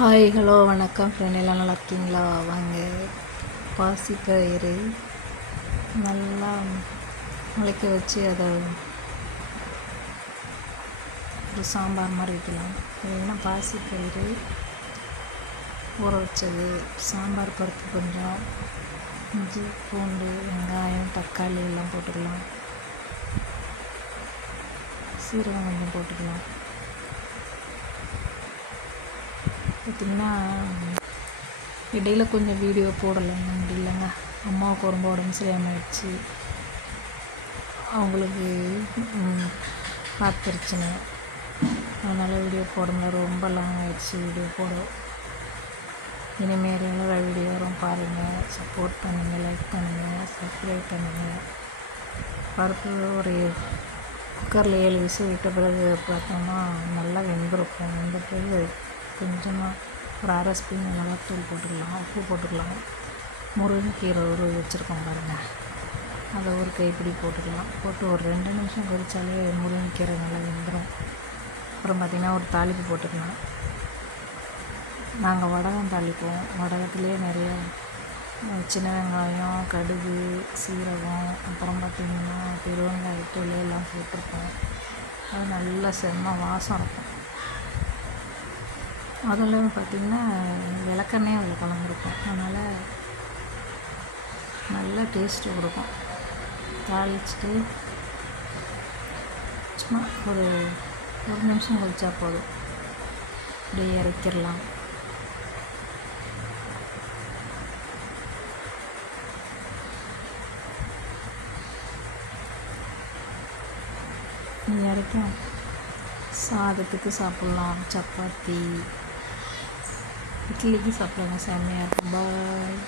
Hi hello வணக்கம் friend, எல்லாம் நல்லா இருக்கீங்களா? வாங்க, பாசிப்பயிறு நல்லா முளைக்க வச்சு அதை ஒரு சாம்பார் மாதிரி வைக்கலாம். இல்லைன்னா பாசிப்பயிறு ஊற வச்சது, சாம்பார் பருப்பு கொஞ்சம், இஞ்சி பூண்டு வெங்காயம் தக்காளி எல்லாம் போட்டுக்கலாம், சீரகம் கொஞ்சம் போட்டுக்கலாம். பார்த்திங்கன்னா இடையில் கொஞ்சம் வீடியோ போடலைங்க முடியலங்க. அம்மாவுக்கு ரொம்ப உடம்பு சரியாமல் ஆயிடுச்சு. அவங்களுக்கு பார்த்துருச்சுங்க, அதனால் வீடியோ போடல. ரொம்ப லாங் ஆகிடுச்சு வீடியோ போட. இனிமேல் எல்லாம் வீடியோ வரும் பாருங்கள், சப்போர்ட் பண்ணுங்கள், லைக் பண்ணுங்கள், சப்ஸ்கிரைப் பண்ணுங்கள். பருப்பு ஒரு குக்கரில் 7 விசில் விட்ட பிறகு பார்த்தோம்னா நல்லா வெந்திருக்கும். வெந்த பிறகு கொஞ்சமாக ஒரு அரை ஸ்பூன் மிளகாத்தூள் போட்டுக்கலாம், உப்பு போட்டுக்கலாம். முருங்கைக்கீரை ஒரு வச்சுருக்கோம் பாருங்கள், அதை ஒரு கைப்பிடி போட்டுக்கலாம். போட்டு ஒரு 2 நிமிஷம் கொதித்தாலே முருங்கைக்கீரை நல்லா வெந்துடும். அப்புறம் பார்த்திங்கன்னா ஒரு தாளிப்பு போட்டுக்கலாம். நாங்கள் வடகம் தாளிப்போம். வடகத்துலேயே நிறைய சின்ன வெங்காயம், கடுகு, சீரகம், அப்புறம் பார்த்திங்கன்னா பெருவெங்காயத்தூள் எல்லாம் போட்டிருப்போம். அது நல்லா செம்ம வாசம் இருக்கும். அதில் பார்த்திங்கன்னா விளக்கெண்ணெய் அதில் கலந்துருக்கும், அதனால் நல்ல டேஸ்ட்டு கொடுக்கும். தாளிச்சுட்டு சும்மா ஒரு நிமிஷம் கழிச்சா போதும், அப்படியே இறக்கிடலாம். இறக்கும் சாதத்துக்கு சாப்பிட்லாம், சப்பாத்தி, இட்லிக்கு சாப்பிட்லாங்க, செம்மையாக இருக்கும். பாய்.